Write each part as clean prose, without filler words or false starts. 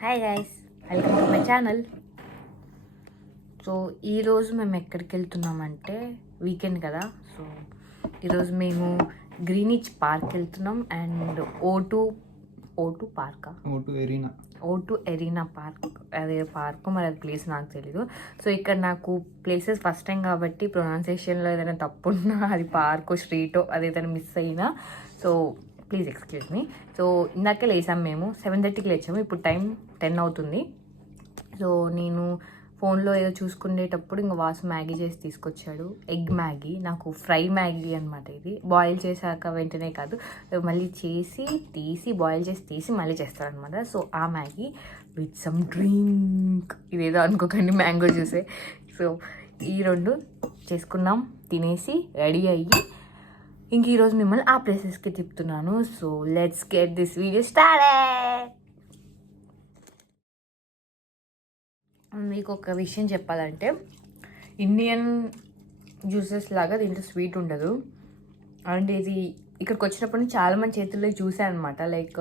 Hi guys, welcome to my channel. So ఈరోజు మేము ఎక్కడికి వెళ్తున్నామంటే వీకెండ్ కదా. సో ఈరోజు మేము గ్రీనిచ్ పార్క్ వెళ్తున్నాం అండ్ ఓటు ఎరీనా పార్క్. అదే పార్క్, మరి అది ప్లేస్ నాకు తెలీదు. సో ఇక్కడ నాకు ప్లేసెస్ ఫస్ట్ టైం కాబట్టి ప్రొనౌన్సియేషన్లో ఏదైనా తప్పున్నా అది పార్కో స్ట్రీటో అది ఏదైనా మిస్ అయినా so please excuse me. So ఇందాకే లేసాం, మేము 7:30కి లేచాము, ఇప్పుడు టైం 10 అవుతుంది. సో నేను ఫోన్లో ఏదో చూసుకునేటప్పుడు ఇంకా వాసు మ్యాగీ చేసి తీసుకొచ్చాడు. ఎగ్ మ్యాగీ, నాకు ఫ్రై మ్యాగీ అనమాట. ఇది బాయిల్ చేశాక వెంటనే కాదు, మళ్ళీ చేసి తీసి బాయిల్ చేసి తీసి మళ్ళీ చేస్తారనమాట. సో ఆ మ్యాగీ విత్ సమ్ డ్రింక్, ఇదేదో అనుకోకండి మ్యాంగో జ్యూసే. సో ఈ రెండు చేసుకున్నాం, తినేసి రెడీ అయ్యి ఇంక ఈరోజు మిమ్మల్ని ఆ ప్లేసెస్కి తిప్పుతున్నాను. So let's get this video started. మీకు ఒక విషయం చెప్పాలంటే, ఇండియన్ జ్యూసెస్ లాగా దీంట్లో స్వీట్ ఉండదు. అండ్ ఇది ఇక్కడికి వచ్చినప్పుడు చాలామంది చేతుల్లో చూసాను అనమాట. లైక్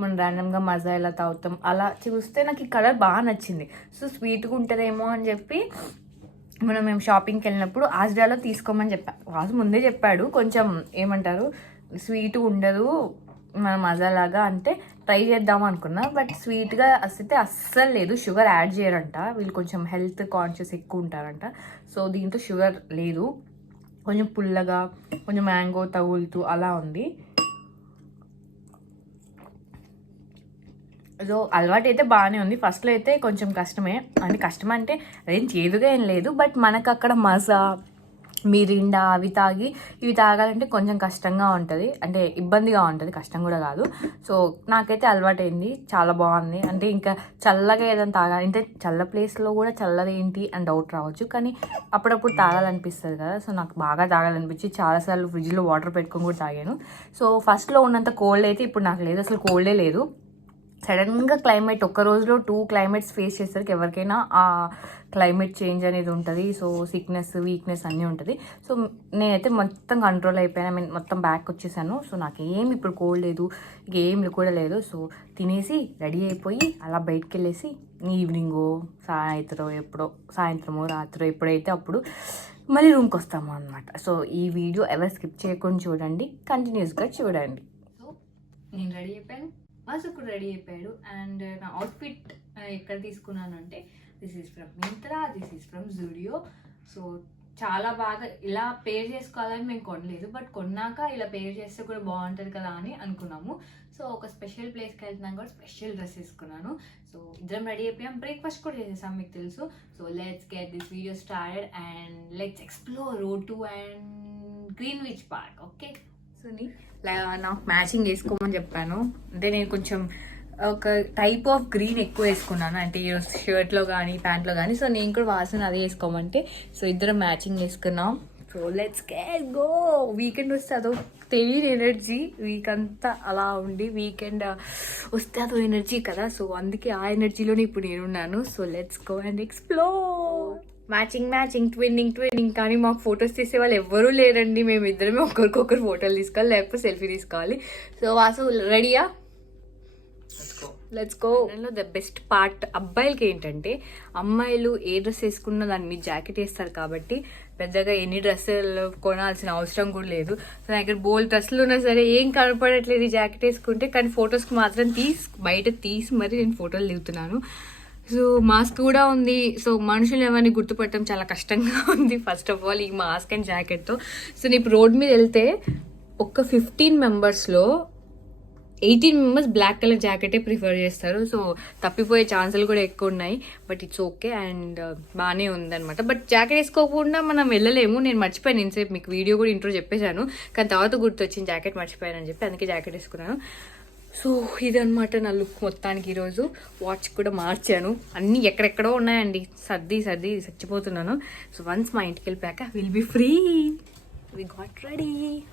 మనం ర్యాండమ్గా మజా ఎలా తాగుతాం అలా చూస్తే నాకు ఈ కలర్ బాగా నచ్చింది. సో స్వీట్గా ఉంటుందేమో అని చెప్పి మేము షాపింగ్కి వెళ్ళినప్పుడు ఆజ్రాలో తీసుకోమని వాసు ముందే చెప్పాడు, కొంచెం ఏమంటారు స్వీట్ ఉండదు మన మజాలాగా అంటే ట్రై చేద్దాం అనుకున్నా. బట్ స్వీట్గా వస్తే అస్సలు లేదు, షుగర్ యాడ్ చేయరంట. వీళ్ళు కొంచెం హెల్త్ కాన్షియస్ ఎక్కువ ఉంటారంట. సో దీంట్లో షుగర్ లేదు, కొంచెం పుల్లగా కొంచెం మ్యాంగో తగులుతూ అలా ఉంది. సో అలవాటు అయితే బాగానే ఉంది. ఫస్ట్లో అయితే కొంచెం కష్టమే, అంటే అదేం చేదుగా ఏం లేదు. బట్ మనకు అక్కడ మజా మిరిండా అవి ఇవి తాగాలంటే కొంచెం కష్టంగా ఉంటుంది, అంటే ఇబ్బందిగా ఉంటుంది, కష్టం కూడా కాదు. సో నాకైతే అలవాటైంది, చాలా బాగుంది. అంటే ఇంకా చల్లగా ఏదైనా తాగాలి అంటే చల్ల ప్లేస్లో కూడా చల్లది ఏంటి అని డౌట్ రావచ్చు, కానీ అప్పుడప్పుడు తాగాలనిపిస్తుంది కదా. సో నాకు బాగా తాగాలనిపించి చాలాసార్లు ఫ్రిడ్జ్లో వాటర్ పెట్టుకొని కూడా తాగాను. సో ఫస్ట్లో ఉన్నంత కోల్డ్ అయితే ఇప్పుడు నాకు లేదు, అసలు కోల్డే లేదు. సడన్గా క్లైమేట్ ఒక్క రోజులో 2 క్లైమేట్స్ ఫేస్ చేసరికి ఎవరికైనా ఆ క్లైమేట్ చేంజ్ అనేది ఉంటుంది. సో సిక్నెస్ వీక్నెస్ అన్నీ ఉంటుంది. సో నేనైతే మొత్తం కంట్రోల్ అయిపోయాను, మొత్తం బ్యాక్ వచ్చేసాను. సో నాకేం ఇప్పుడు కోల్డ్ లేదు, ఏం కూడా లేదు. సో తినేసి రెడీ అయిపోయి అలా బయటకు వెళ్ళేసి ఈవినింగో సాయంత్రమో రాత్రో ఎప్పుడైతే అప్పుడు మళ్ళీ రూమ్కి వస్తాము అనమాట. సో ఈ వీడియో ఎవరు స్కిప్ చేయకుండా చూడండి, కంటిన్యూస్గా చూడండి. సో నేను రెడీ అయిపోయాను, వాసు కూడా రెడీ అయిపోయాడు. అండ్ నా అవుట్ఫిట్ ఎక్కడ తీసుకున్నాను అంటే this is from Myntra, this is from Zudio. So చాలా బాగా ఇలా పేర్ చేసుకోవాలని మేము కొనలేదు, బట్ కొన్నాక ఇలా పేర్ చేస్తే కూడా బాగుంటుంది కదా అని అనుకున్నాము. సో ఒక స్పెషల్ ప్లేస్కి వెళ్తున్నాం కూడా స్పెషల్ డ్రెస్ వేసుకున్నాను. సో ఇద్దరం రెడీ అయిపోయాం, బ్రేక్ఫాస్ట్ కూడా చేసేసాం మీకు తెలుసు. So let's get this video started and let's explore O2 and Greenwich park. Okay, so నాకు మ్యాచింగ్ వేసుకోమని చెప్పాను. అంటే నేను కొంచెం ఒక టైప్ ఆఫ్ గ్రీన్ ఎక్కువ వేసుకున్నాను, అంటే షర్ట్లో కానీ ప్యాంట్లో కానీ. సో నేను కూడా వాసన అదే వేసుకోమంటే సో ఇద్దరం మ్యాచింగ్ వేసుకున్నాం. So let's get go. Weekend వస్తే అదో తెలియని ఎనర్జీ, వీక్ అంతా అలా ఉండి వీకెండ్ వస్తే అదో ఎనర్జీ కదా. సో అందుకే ఆ ఎనర్జీలోనే ఇప్పుడు నేనున్నాను. So let's go and explore. Matching twinning కానీ మాకు ఫొటోస్ తీసే వాళ్ళు ఎవ్వరూ లేరండి. మేము ఇద్దరమే ఒకరికొకరు ఫోటోలు తీసుకోవాలి, లేకపోతే సెల్ఫీ తీసుకోవాలి. సో వాసు రెడీయా? Let's go. The best part అబ్బాయిలకి ఏంటంటే, అమ్మాయిలు ఏ డ్రెస్ వేసుకున్నా దాని మీద జాకెట్ వేస్తారు కాబట్టి పెద్దగా ఎన్ని డ్రెస్సులు కొనాల్సిన అవసరం కూడా లేదు. సో నా దగ్గర బోల్డ్ డ్రెస్సులు ఉన్నా సరే ఏం కనపడట్లేదు ఈ జాకెట్ వేసుకుంటే, కానీ ఫొటోస్కి మాత్రం బయట తీసి మరి నేను ఫోటోలు దిగుతున్నాను. సో మాస్క్ కూడా ఉంది. సో మనుషులు ఎవరిని గుర్తుపట్టడం చాలా కష్టంగా ఉంది ఫస్ట్ ఆఫ్ ఆల్ ఈ మాస్క్ అండ్ జాకెట్తో. సో నేను ఇప్పుడు రోడ్ మీద వెళ్తే ఒక 15 మెంబర్స్లో 18 మెంబర్స్ బ్లాక్ కలర్ జాకెటే ప్రిఫర్ చేస్తారు. సో తప్పిపోయే ఛాన్సులు కూడా ఎక్కువ ఉన్నాయి, బట్ ఇట్స్ ఓకే అండ్ బాగానే ఉందన్నమాట. బట్ జాకెట్ వేసుకోకుండా మనం వెళ్ళలేము. నేను మర్చిపోయాను ఇంతసేపు మీకు వీడియో కూడా ఇంట్రో చెప్పేశాను, కానీ తర్వాత గుర్తొచ్చింది జాకెట్ మర్చిపోయానని చెప్పి, అందుకే జాకెట్ వేసుకున్నాను. సో ఇదనమాట నా లుక్ మొత్తానికి. ఈరోజు వాచ్ కూడా మార్చాను, అన్నీ ఎక్కడెక్కడో ఉన్నాయండి, సర్ది చచ్చిపోతున్నాను. సో వన్స్ మా ఇంటికి వెళ్ళిపోయాక will be free. We got ready.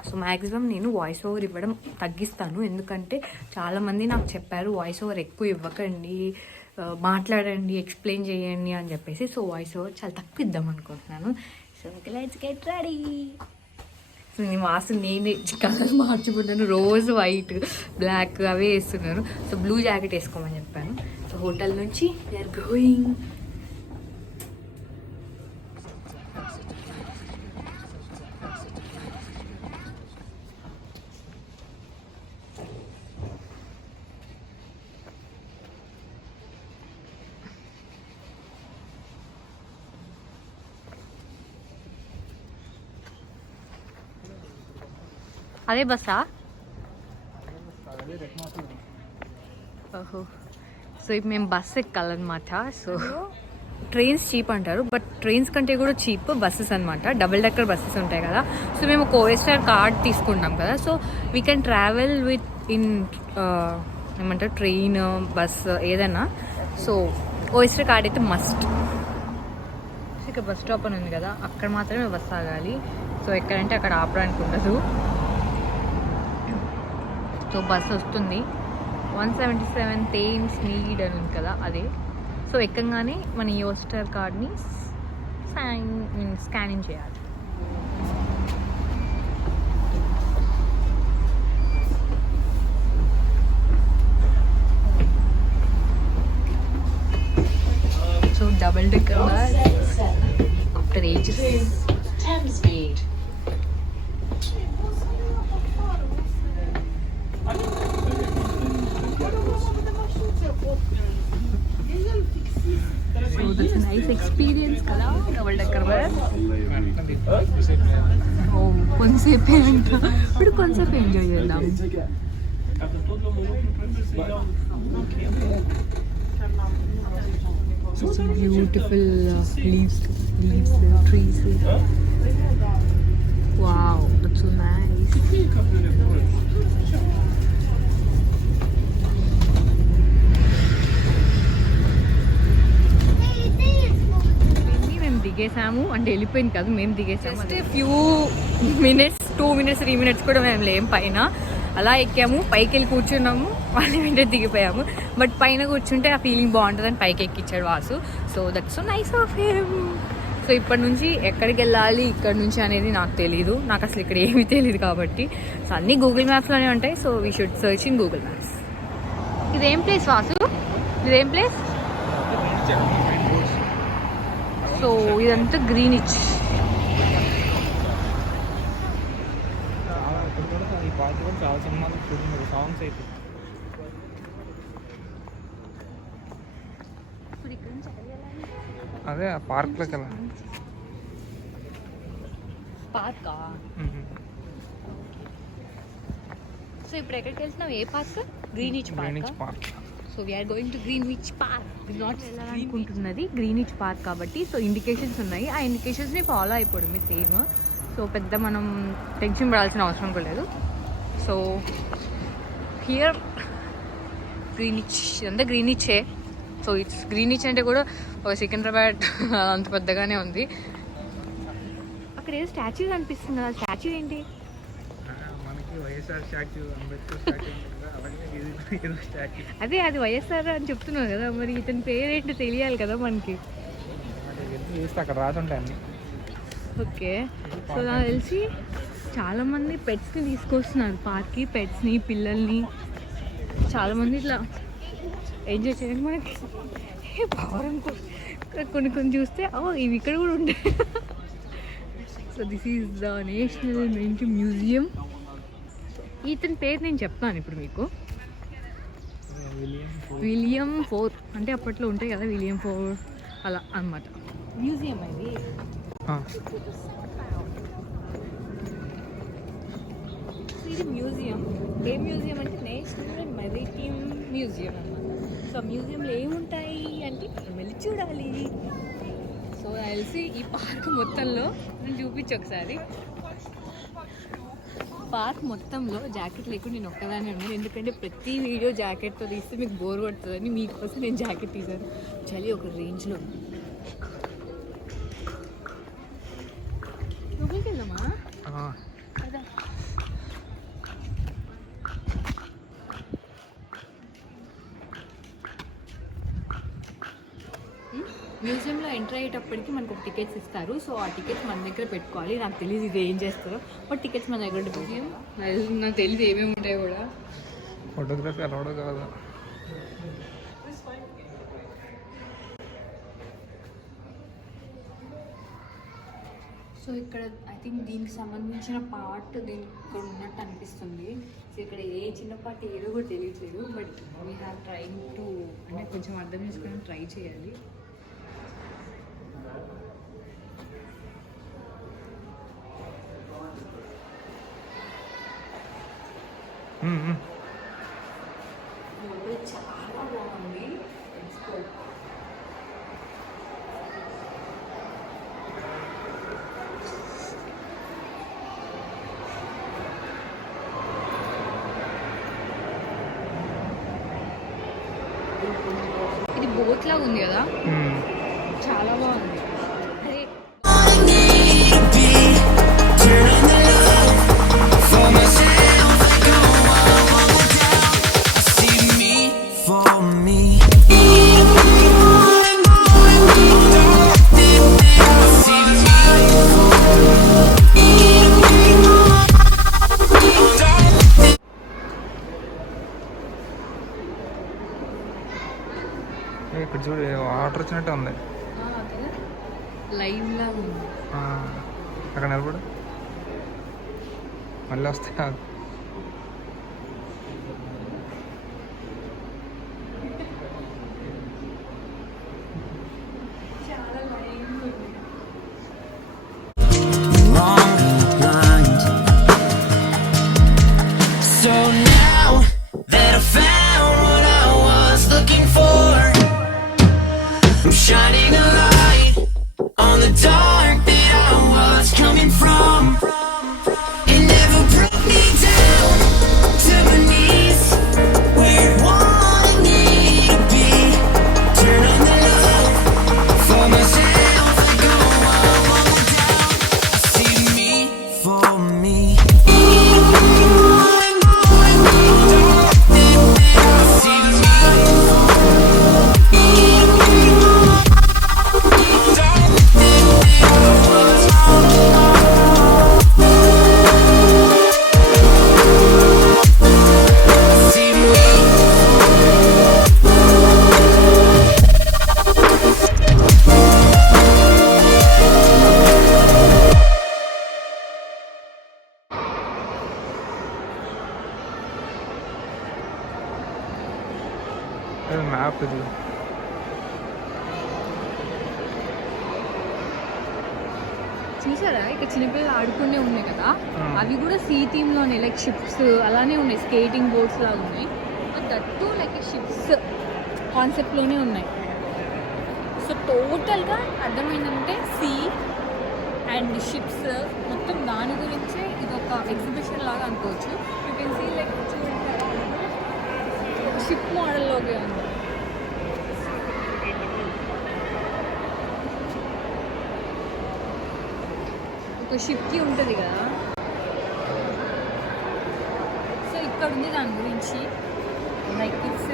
So maximum నేను వాయిస్ ఓవర్ ఇవ్వడం తగ్గిస్తాను, ఎందుకంటే చాలామంది నాకు చెప్పారు వాయిస్ ఓవర్ ఎక్కువ ఇవ్వకండి, మాట్లాడండి, ఎక్స్ప్లెయిన్ చేయండి అని చెప్పేసి. సో వాయిస్ ఓవర్ చాలా తక్కువ ఇద్దాం అనుకుంటున్నాను. So let's get ready. నేను వాసు నేను కలర్ మార్చుకుంటాను, రోజు వైట్ బ్లాక్ అవే వేస్తున్నాను. సో బ్లూ జాకెట్ వేసుకోమని చెప్పాను. సో హోటల్ నుంచి వీఆర్ గోయింగ్. అదే బస్సా? ఓహో, సో ఇప్పుడు మేము బస్ ఎక్కాలన్నమాట. సో ట్రైన్స్ చీప్ అంటారు, బట్ ట్రైన్స్ కంటే కూడా చీప్ బస్సెస్ అనమాట. డబుల్ డెక్కర్ బస్సెస్ ఉంటాయి కదా. సో మేము కోఎస్ఆర్ కార్డ్ తీసుకుంటాం కదా, so we can travel with in ఏమంటారు ట్రైన్ బస్ ఏదైనా. సో కోఎస్ఆర్ కార్డ్ అయితే మస్ట్. ఇక్కడ బస్ స్టాప్ అని ఉంది కదా, అక్కడ మాత్రమే బస్ ఆగాలి. సో ఎక్కడంటే అక్కడ ఆపడానికి ఉండదు. సో బస్ వస్తుంది 177 థేమ్స్ నీడ్ అని ఉంది కదా, అదే. సో ఎక్కగానే మన యోస్టర్ కార్డ్ని స్కానింగ్ చేయాలి. So double decker after ages. So that's a nice experience కదా డబుల్ డెక్కర్ బస్. ఓ కొంతసేపే అంట, ఇప్పుడు కొంతసేపు ఎంజాయ్ చేద్దాం. It's beautiful leaves, trees. Wow, that's so nice. దిగేసాము అంటే వెళ్ళిపోయింది కాదు, మేము దిగేసాము. Just few minutes, 2 minutes 3 minutes కూడా మేము లేం పైన. అలా ఎక్కాము, పైకి వెళ్ళి కూర్చున్నాము, మళ్ళీ వెంటనే దిగిపోయాము. బట్ పైన కూర్చుంటే ఆ ఫీలింగ్ బాగుంటుందని పైకి ఎక్కించాడు Vasu. So that's so nice of him. So ఇప్పటి నుంచి ఎక్కడికి వెళ్ళాలి ఇక్కడ నుంచి అనేది నాకు తెలీదు, నాకు అసలు ఇక్కడ ఏమీ తెలియదు కాబట్టి. సో అన్నీ గూగుల్ మ్యాప్స్లోనే ఉంటాయి. So we should search in Google maps. ఇదేం ప్లేస్ వాసు? ఇదేం ప్లేస్? సో ఇదంతా గ్రీనిచ్. అదే పార్క్లోకి వెళ్ళాలి. పార్కా? సో ఇప్పుడు ఎక్కడికి వెళ్తున్నావు? ఏ park? Greenwich park. So we're going to Greenwich park. Not వెళ్ళాలనుకుంటున్నది గ్రీనిచ్ పార్క్ కాబట్టి. సో ఇండికేషన్స్ ఉన్నాయి, ఆ ఇండికేషన్స్ని ఫాలో అయిపోవడమే సేమ్. సో పెద్ద మనం టెన్షన్ పడాల్సిన అవసరం కూడా లేదు. సో హియర్ గ్రీనిచ్, ఇదంతా గ్రీనిచ్చే. సో ఇట్స్ గ్రీనిచ్ అంటే కూడా ఒక సికింద్రాబాద్ అంత పెద్దగానే ఉంది. అక్కడ ఏదో స్టాచ్యూ కనిపిస్తుంది కదా, స్టాచ్యూ ఏంటి? అదే అది వైఎస్ఆర్ అని చెప్తున్నావు కదా, మరి ఇతని పేరేంటి తెలియాలి కదా మనకి. అక్కడ రాసుంటాయి. ఓకే, సో నాకు తెలిసి చాలామంది పెట్స్ని తీసుకొస్తున్నారు పార్క్కి, పెట్స్ని, పిల్లల్ని. చాలామంది ఇట్లా ఎంజాయ్ చేయడానికి మనకి భారం కొన్ని చూస్తే ఇవి ఇక్కడ కూడా ఉంటాయి. So this is the national mint museum. ఇతని పేరు నేను చెప్తాను ఇప్పుడు మీకు. విలియం IV అంటే అప్పట్లో ఉంటాయి కదా, విలియం IV అలా అన్నమాట. మ్యూజియం అది. ఇది మ్యూజియం. ఏ మ్యూజియం అంటే నేషనల్ మెరిటైమ్ మ్యూజియం అన్నమాట. సో మ్యూజియంలో ఏముంటాయి అంటే వెళ్ళి చూడాలి. సో తెలిసి ఈ పార్క్ మొత్తంలో నేను చూపించు ఒకసారి. పార్క్ మొత్తంలో జాకెట్ లేకుండా నేను ఒక్కదానే ఉన్నాను, ఎందుకంటే ప్రతి వీడియో జాకెట్తో తీస్తే మీకు బోర్ కొడుతుందని మీకోసం నేను జాకెట్ తీసాను. చలి ఒక రేంజ్లో. లోపలికి వెళ్దామా? మ్యూజియంలో ఎంటర్ అయ్యేటప్పటికి మనకు ఒక టికెట్స్ ఇస్తారు. సో ఆ టికెట్స్ మన దగ్గర పెట్టుకోవాలి. నాకు తెలియదు ఇది ఏం చేస్తారో, బట్ టికెట్స్ మన దగ్గర మ్యూజియం నాకు తెలియదు ఏమేమి ఉంటాయో కూడా. ఫోటోగ్రఫీ అలౌడ్ కాదు. ఇక్కడ ఐ థింక్ దీనికి సంబంధించిన పార్ట్ దీనికి ఇక్కడ ఉన్నట్టు అనిపిస్తుంది. సో ఇక్కడ ఏ చిన్న పార్ట్ ఏదో కూడా తెలియట్లేదు. But we have trying to అంటే కొంచెం అర్థం చేసుకోవడానికి ట్రై చేయాలి. చాలా బాగుంది. ఇది బోట్ లాగా ఉంది కదా, చాలా బాగుంది. అదే ఇక్కడ చూడు వాటర్ వచ్చినట్టే ఉంది. లైవ్ లాగా ఉంది. అక్కడ నిలబడు, మళ్ళీ వస్తాయి. చాలా లైవ్ ఉంది. So now that I found what I was looking for, I'm shining a light on the dark that I was coming from. It never brought me down to my knees, where I wanted to be. Turn on the love for myself, I go on down. I see me for me. Map ఇది. చూసారా ఇక్కడ చిన్నపిల్లలు ఆడుకునే ఉన్నాయి కదా, అవి కూడా see theme లోనే లైక్ షిప్స్ అలానే ఉన్నాయి, స్కేటింగ్ బోర్డ్స్ లాగా ఉన్నాయి. But that like ships concept లోనే ఉన్నాయి. సో టోటల్గా అర్థమైందంటే సీ అండ్ షిప్స్ మొత్తం దాని గురించే ఇది ఒక ఎగ్జిబిషన్ లాగా అనుకోవచ్చు. యూ కెన్ సీ లైక్ ఒక షిప్ మోడల్లోగే ఉంది. ఒక షిప్కి ఉంటుంది కదా, సో ఇక్కడ ఉంది దాని గురించి. లైక్ ఇట్స్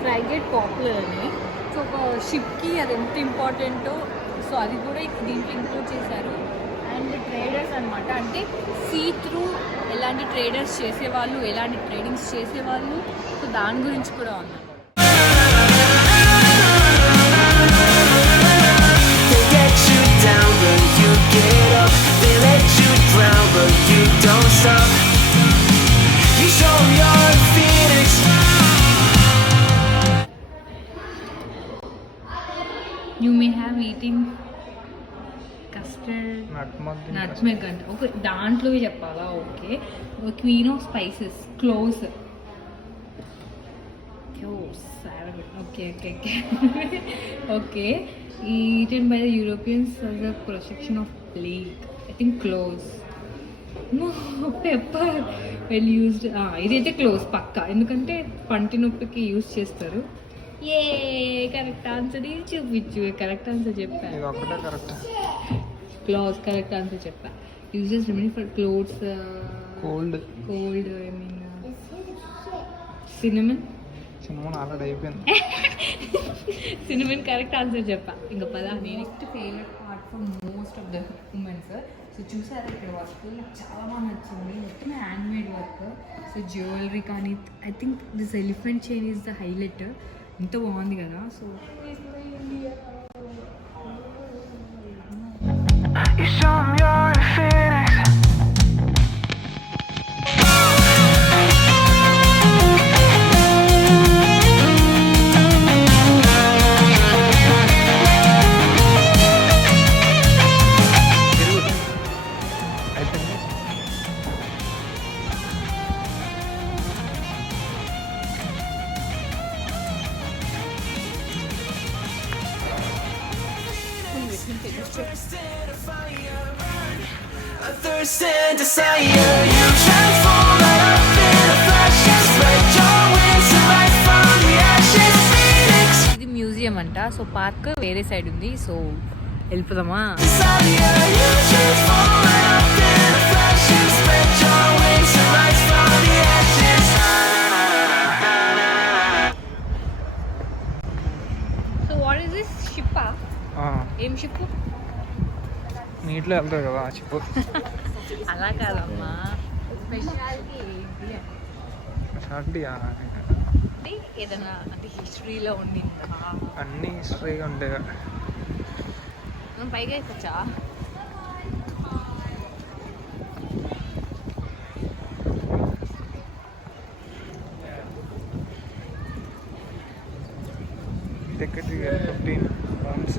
ఫ్రైగేట్ పాపులర్ అని. సో ఒక షిప్కి అది ఎంత ఇంపార్టెంటో సో అది కూడా దీంట్లో ఇంక్లూడ్ చేశారు. అండ్ ట్రేడర్స్ అనమాట, అంటే సీ త్రూ ఎలాంటి ట్రేడర్స్ చేసేవాళ్ళు, ఎలాంటి ట్రేడింగ్స్ చేసేవాళ్ళు, సో దాని గురించి కూడా ఉంది. They get you down, but you get up. They let you drown, but you don't stop. You show 'em you're a phoenix. You may have eating custard, nutmeg అంటే ఒక దాంట్లో చెప్పాలా? Okay, queen of spices, cloves. Okay okay okay okay. Eaten by the Europeans as a protection of plague. I think cloves. No, pepper well used. ఇదైతే cloves పక్కా, ఎందుకంటే పంటి నొప్పికి use చేస్తారు. ఏ కరెక్ట్ ఆన్సర్ చూపించు. కరెక్ట్ ఆన్సర్ చెప్పా. ఇది ఒకటే కరెక్ట్. క్లోవ్స్ కరెక్ట్ ఆన్సర్ చెప్పా. Uses remedy for clothes, cold. I mean cinnamon. Cinema already అయిపోయింది. సినిమన్ కరెక్ట్ ఆన్సర్ చెప్పా. ఇంకా పదా next favourite part for most of the women's. So చూసారు ఇక్కడ వర్క్ నాకు చాలా బాగా నచ్చింది. మొత్తం hand made work. So jewellery కానీ I think this elephant chain is the highlight. ఎంత బాగుంది కదా. So You show 'em you're burst into fire. You transform right up in a flash and spread your wings to rise from the ashes. Phoenix ఇది museum అంట. So park వేరే side ఉంది. So వెళ్ళిపోదామా? desire. You transform right up in a flash and spread your wings to rise from the ashes. So what is this ship? ఏం ship? నీటిలో వెళ్తారు కదా ఆ చెప్పు. అలా కాదమ్మా, స్పెషాలిటీ ఏంటి షార్టీ అంటే ఏదైనా అంటే హిస్టరీలో ఉండిందా? అన్నీ హిస్టరీగా ఉంటాయి. మనం పైగా ఎక్కచ్చా? Ticket 15 pounds.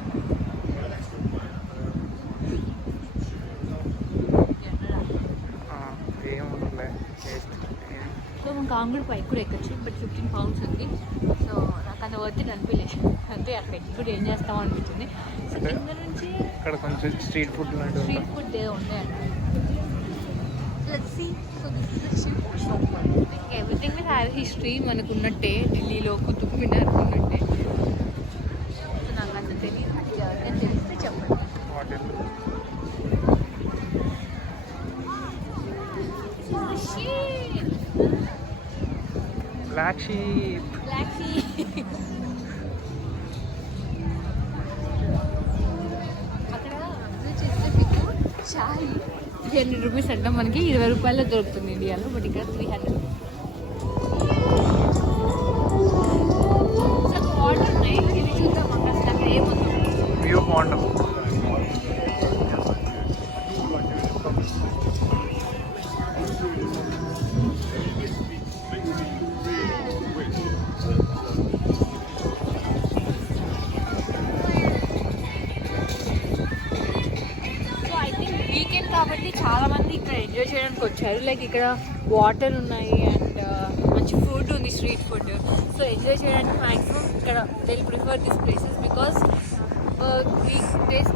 ఏముండలే సో మనం కాంగుడు పైకి కూడా ఎక్కచ్చు, బట్ 15 pounds ఉంది. సో నాకు అంత వర్త్ అనిపించలేదు. అంటే అక్కడ ఎప్పుడు ఏం చేస్తాం అనిపించింది. సో కింద నుంచి ఇక్కడ కొంచెం స్ట్రీట్ ఫుడ్ లాంటివి స్ట్రీట్ ఫుడ్ ఏదో ఉన్నాయండి. Let's see. So this is the ship. Everything will have history. మనకు ఉన్నట్టే ఢిల్లీలో కుతుబ్ మినార్ ఉన్నట్టే. సో నాకు అంత తెలియదు. ఎవరికైనా తెలిస్తే చెప్పండి. Water black sheep. Black Sea. అక్కడ అబ్జర్వ్ చేస్తే మీకు చాయ్ 300 రూపీస్ అంట. మనకి 20 రూపాయల్లో దొరుకుతుంది ఇండియాలో, బట్ ఇక్కడ 300. వాటర్ ఉన్నాయి, ఇది చూద్దాం. అక్కడ అక్కడ ఏముందో. వ్యూ బాగుంటుంది. సో ఐ థింక్ వీకెండ్ కాబట్టి చాలా మంది ఇక్కడ ఎంజాయ్ చేయడానికి వచ్చారు. లైక్ ఇక్కడ వాటర్ ఉన్నాయి అండ్ మంచి ఫుడ్ ఉంది, స్ట్రీట్ ఫుడ్. సో ఎంజాయ్ చేయడానికి మ్యాక్సిమం ఇక్కడ they prefer this places because week days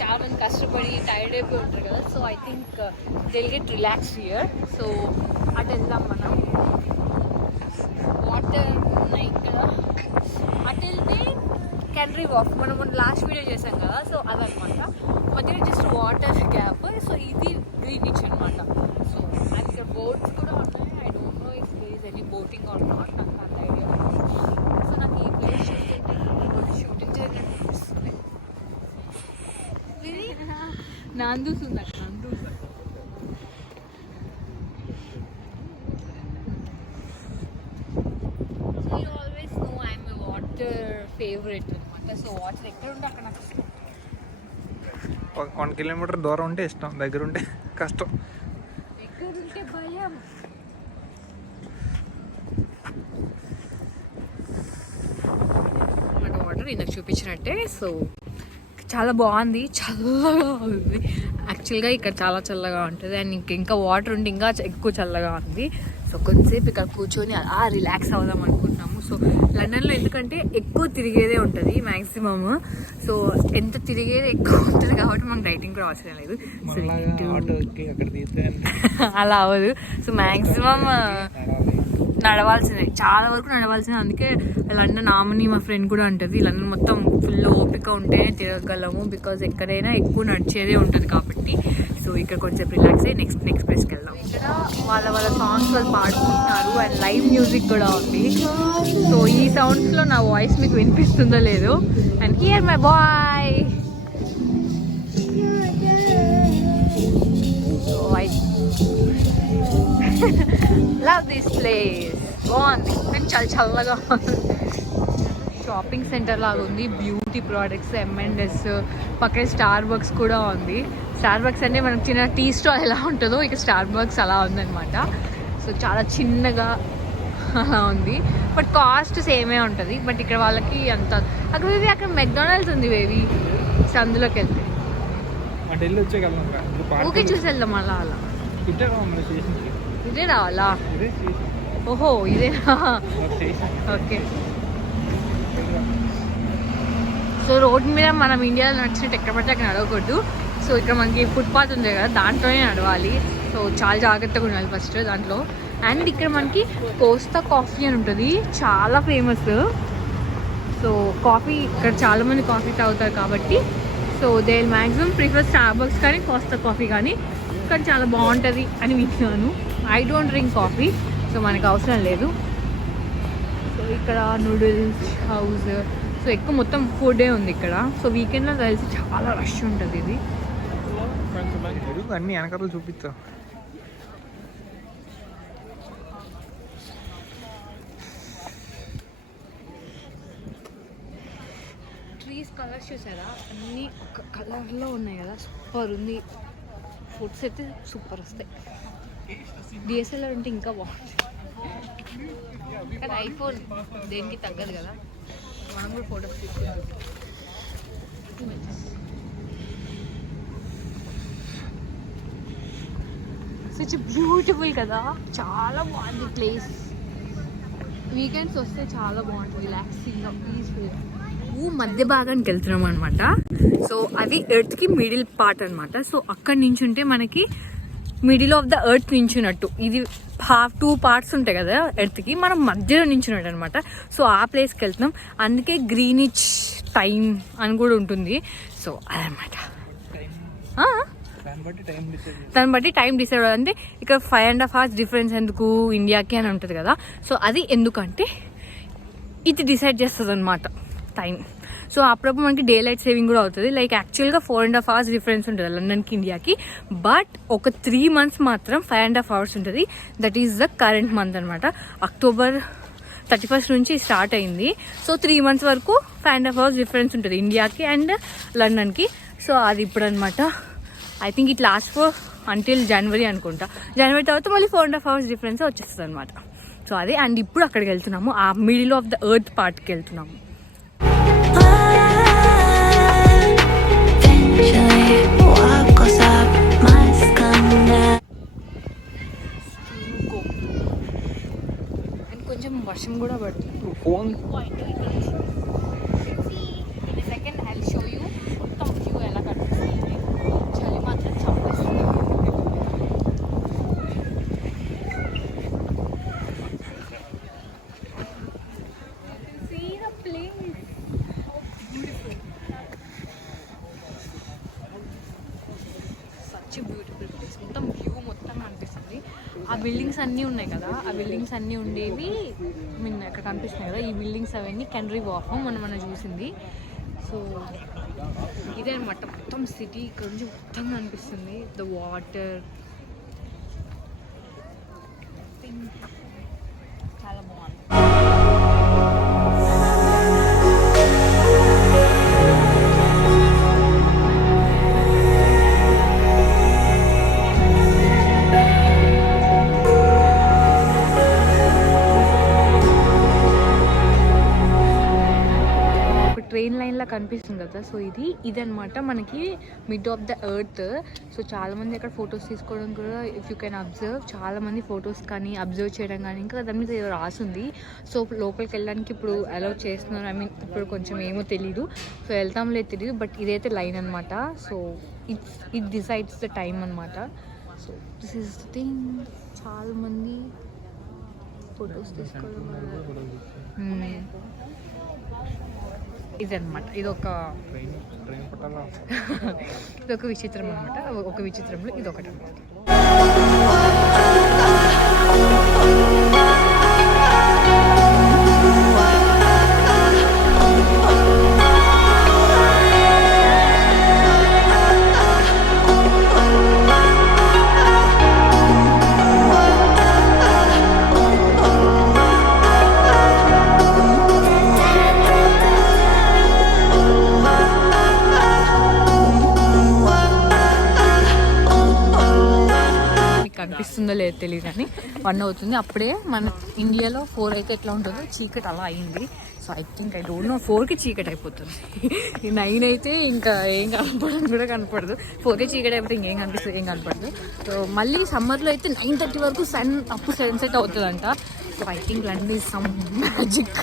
చాలా మంది కష్టపడి టైర్డ్ అయిపోయి ఉంటారు కదా. So I think they'll get relax here. So అటు వెళ్దాం మనం. వాటర్ ఉన్నాయి ఇక్కడ. అటు వెళ్తే కెనరీ వాక్ మనం లాస్ట్ వీడియో చేసాం కదా. సో అదనమాట మధ్యలో జస్ట్ వాటర్ గ్యాప్. సో ఇది గ్రీనిచ్ అనమాట. సో అండ్ ఇక్కడ బోట్స్ కూడా ఉన్నాయి. I don't know if there is any boating or not. నాకు అంత ఐడియా. సో నాకు ఈ ప్లేస్ చూస్తుంటే షూటింగ్ చేయాలనిపిస్తుంది. ఇది నాందూస్ ఉంది అక్కడ. Nando's always no I'm a water favourite అనమాట. సో వాటర్ ఎక్కడ ఉంటే అక్కడ నాకు ఇష్టం. 1 kilometer దూరం ఉంటే ఇష్టం, దగ్గర ఉంటే కష్టం. ఎక్కడ ఉంటే భయం. వాటర్ ఇందాక చూపించినట్టే. సో చాలా బాగుంది, చల్లగా ఉంది. యాక్చువల్గా ఇక్కడ చాలా చల్లగా ఉంటుంది అండ్ ఇంకా వాటర్ ఉంటే ఇంకా ఎక్కువ చల్లగా ఉంది. సో కొంతసేపు ఇక్కడ కూర్చొని అలా రిలాక్స్ అవుదాం అనుకుంటున్నాము. సో లండన్లో ఎందుకంటే ఎక్కువ తిరిగేదే ఉంటుంది మ్యాక్సిమమ్. సో ఎంత తిరిగేది ఎక్కువ ఉంటుంది కాబట్టి మనకు డైటింగ్ కూడా అవసరం లేదు. సో అక్కడ తీస్తే అలా అవ్వదు. సో మ్యాక్సిమం నడవాల్సిందే, చాలా వరకు నడవాల్సిందే. అందుకే లండన్ ఆమెని మా ఫ్రెండ్ కూడా ఉంటుంది, లండన్ మొత్తం ఫుల్ ఓపిక ఉంటేనే తిరగగలము బికాజ్ ఎక్కడైనా ఎక్కువ నడిచేదే ఉంటుంది కాబట్టి. సో ఇక్కడ కొంచెం రిలాక్స్ అయ్యి నెక్స్ట్ ప్లేస్కి వెళ్దాం. ఇక్కడ వాళ్ళ సాంగ్స్ వాళ్ళు పాడుకుంటున్నారు అండ్ లైవ్ మ్యూజిక్ కూడా ఉంది. సో ఈ సౌండ్స్లో నా వాయిస్ మీకు వినిపిస్తుందో లేదో. And here my boy. So I love this place. బాగుంది కానీ చాలా చల్లగా ఉంది. షాపింగ్ సెంటర్ లాగా ఉంది. బ్యూటీ ప్రోడక్ట్స్, M&S, పక్కనే స్టార్ బక్స్ కూడా ఉంది. స్టార్ బక్స్ అంటే మనకు చిన్న టీ స్టాల్ ఎలా ఉంటుందో ఇక్కడ స్టార్ బక్స్ అలా ఉందన్నమాట. సో చాలా చిన్నగా అలా ఉంది బట్ కాస్ట్ సేమే ఉంటుంది. బట్ ఇక్కడ వాళ్ళకి అంత అక్కడ మెక్డానల్డ్స్ ఉంది వేవి. సో అందులోకి వెళ్తే ఊకే చూసి వెళ్దాం అలా అలా. ఇదే రావాలా? ఓహో ఇదేనా? ఓకే. సో రోడ్ మీద మనం ఇండియాలో నడిచినట్టు ఎక్కడ పడితే అక్కడ నడవకూడదు. సో ఇక్కడ మనకి ఫుట్పాత్ ఉంది కదా, దాంట్లోనే నడవాలి. సో చాలా జాగ్రత్తగా ఉండాలి ఫస్ట్ దాంట్లో. అండ్ ఇక్కడ మనకి కోస్తా కాఫీ అని ఉంటుంది, చాలా ఫేమస్. సో కాఫీ ఇక్కడ చాలామంది కాఫీ తాగుతారు కాబట్టి so they maximum prefer Starbucks కానీ కోస్తా కాఫీ కానీ, కానీ చాలా బాగుంటుంది అని విన్నాను. I don't drink coffee, so మనకు అవసరం లేదు. సో ఇక్కడ నూడిల్స్ హౌస్, సో ఎక్కువ మొత్తం ఫుడే ఉంది ఇక్కడ. సో వీకెండ్లో కలిసి చాలా రష్ ఉంటుంది ఇది. అన్ని వెనకాల చూపిస్తా. ట్రీస్ కలర్స్ చూసారా, అన్నీ ఒక కలర్లో ఉన్నాయి కదా, సూపర్ ఉంది. ఫుడ్స్ అయితే సూపర్ వస్తాయి. డిఎస్ఎల్ఆర్ ఉంటే ఇంకా బాగుంటుంది, కానీ ఐఫోన్ దేనికి తగ్గదు కదా. మనం కూడా ఫోటోస్ తీసుకుంటాం. సచ్ బ్యూటిఫుల్ కదా, చాలా బాగుంది ప్లేస్. వీకెండ్స్ వస్తే చాలా బాగుంటుంది, రిలాక్సింగ్గా పీస్ఫుల్గా. మధ్య భాగానికి వెళ్తున్నాం అనమాట. సో అది ఎర్త్కి మిడిల్ పార్ట్ అనమాట. సో అక్కడి నుంచి ఉంటే మనకి మిడిల్ ఆఫ్ ద ఎర్త్ నించున్నట్టు. ఇది 2 పార్ట్స్ ఉంటాయి కదా ఎర్త్కి, మనం మధ్యలో నించున్నట్టు అనమాట. సో ఆ ప్లేస్కి వెళ్తున్నాం, అందుకే గ్రీనిచ్ టైం అని కూడా ఉంటుంది. సో అదనమాట. దాన్ని బట్టి టైం డిసైడ్ అంటే ఇక్కడ 5.5 hours డిఫరెన్స్ ఎందుకు ఇండియాకి అని ఉంటుంది కదా. సో అది ఎందుకంటే ఇది డిసైడ్ చేస్తుంది అనమాట టైం. సో అప్పుడప్పుడు మనకి డే లైట్ సేవింగ్ కూడా అవుతుంది. లైక్ యాక్చువల్గా 4.5 hours డిఫరెన్స్ ఉంటుంది లండన్కి ఇండియాకి, బట్ ఒక 3 months మాత్రం 5.5 hours ఉంటుంది. That is the current month అనమాట. October 31st నుంచి స్టార్ట్ అయింది. సో 3 months వరకు 5.5 hours డిఫరెన్స్ ఉంటుంది ఇండియాకి అండ్ లండన్కి. సో అది ఇప్పుడు అనమాట. I think it last for until January అనుకుంటా. జనవరి తర్వాత మళ్ళీ 4.5 hours డిఫరెన్స్ వచ్చేస్తుంది అనమాట. సో అదే. అండ్ ఇప్పుడు అక్కడికి వెళ్తున్నాము, ఆ మిడిల్ ఆఫ్ ద ఎర్త్ పార్ట్కి వెళ్తున్నాము. అండ్ కొంచెం వర్షం కూడా పడుతుంది. Second I will show you మొత్తం వ్యూ ఎలా కనిపిస్తుంది. చలి మాత్రం చంపేస్తుంది. See the place. Such a beautiful place. మొత్తం వ్యూ మొత్తం అనిపిస్తుంది. ఆ బిల్డింగ్స్ అన్నీ ఉన్నాయి కదా, ఆ బిల్డింగ్స్ అన్నీ ఉండేవి మీన్ అక్కడ కనిపిస్తున్నాయి కదా, ఈ బిల్డింగ్స్ అవన్నీ కెనరీ వార్ఫ్ మనం చూసింది. సో ఇదే అనమాట మొత్తం సిటీ ఇక్కడ నుంచి మొత్తం అనిపిస్తుంది. ద వాటర్ చాలా బాగుంది. ట్రైన్ లైన్లా కనిపిస్తుంది కదా, సో ఇదనమాట మనకి mid of the earth. So చాలామంది అక్కడ ఫొటోస్ తీసుకోవడం కూడా, ఇఫ్ యూ కెన్ అబ్జర్వ్, చాలామంది ఫొటోస్ కానీ అబ్జర్వ్ చేయడం కానీ, ఇంకా దాని మీద ఏదో రాసింది. సో లోపలికి వెళ్ళడానికి ఇప్పుడు అలౌ చేస్తున్నారు. ఐ మీన్ ఇప్పుడు కొంచెం ఏమో తెలీదు, సో వెళ్తాం లేదు తెలియదు, బట్ ఇదైతే లైన్ అనమాట. So it decides the time అనమాట. So this is the thing. చాలామంది ఫొటోస్ తీసుకోవడం ఇదనమాట. ఇదొక విచిత్రం అనమాట. ఒక విచిత్రంలో ఇదొకటి అనమాట. కనిపిస్తుందో లేదో తెలియదు కానీ 1 అవుతుంది. అప్పుడే మన ఇండియాలో 4 అయితే ఎట్లా ఉంటుందో చీకటి అలా అయింది. So I think I don't no 4కి చీకటి అయిపోతుంది. 9 అయితే ఇంకా ఏం కనపడదు కూడా కనపడదు. 4కి చీకటి అయిపోతే ఇంకేం కనిపిస్తుంది, ఏం కనపడదు. సో మళ్ళీ సమ్మర్లో అయితే 9:30 వరకు సన్సెట్ అవుతుందంట. So I think London is some magic.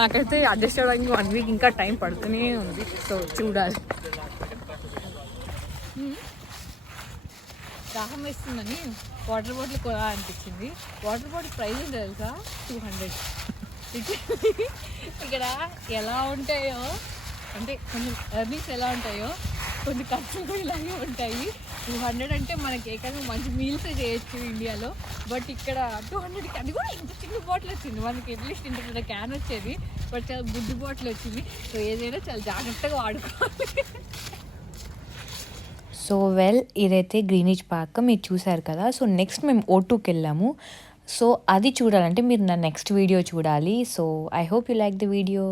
నాకైతే అడ్జస్ట్ అవ్వడానికి 1 week ఇంకా టైం పడుతూనే ఉంది. సో చూడాలి. దాహం వేస్తుందని వాటర్ బాటిల్ కొనాలనిపించింది. వాటర్ బాటిల్ ప్రైస్ ఎంత తెలుసా? 200. ఇక్కడ ఎలా ఉంటాయో అంటే కొంచెం ఎర్నింగ్స్ ఎలా ఉంటాయో కొన్ని ఖర్చులు కూడా ఇలాగే ఉంటాయి. 200 అంటే మనకి ఏకంగా మంచి మీల్స్ చేయొచ్చు ఇండియాలో. బట్ ఇక్కడ 200కి అది కూడా ఇంత చిన్న బాటిల్ వచ్చింది. మనకి అట్లీస్ట్ ఇంత పెద్ద క్యాన్ వచ్చేది, బట్ చాలా బుద్ధి బాటిల్ వచ్చింది. సో ఏదైనా చాలా జాగ్రత్తగా వాడుకోవాలి. సో ఇదైతే గ్రీనిచ్ పార్క్ మీరు చూసారు కదా. సో నెక్స్ట్ మేము O2కి వెళ్ళాము. సో అది చూడాలంటే మీరు నా నెక్స్ట్ వీడియో చూడాలి. So I hope you like the video.